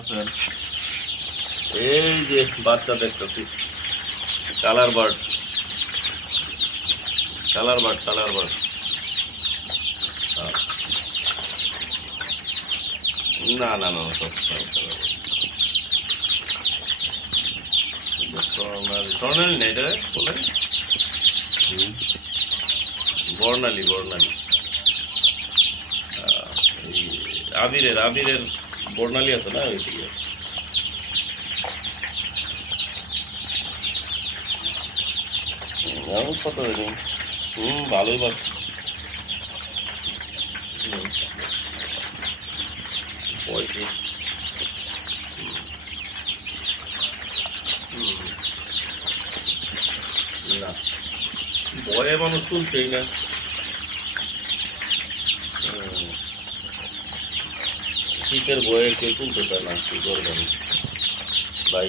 sir এই যে বাচ্চা দেখতেছি colour bird colour bird colour bird না না না সব স্বর্ণালী স্বর্ণালী না এটা বলে বর্ণালী বর্ণালী আবিরের আবিরের বর্ণালী আছে না ওইদিকে কত ভালোই পাচ্ছি পঁয়ত্রিশ না বয়ে মানুষ তুলছেই না শীতের বয়ে কেউ তুলতে চায় না কি করবেন ভাই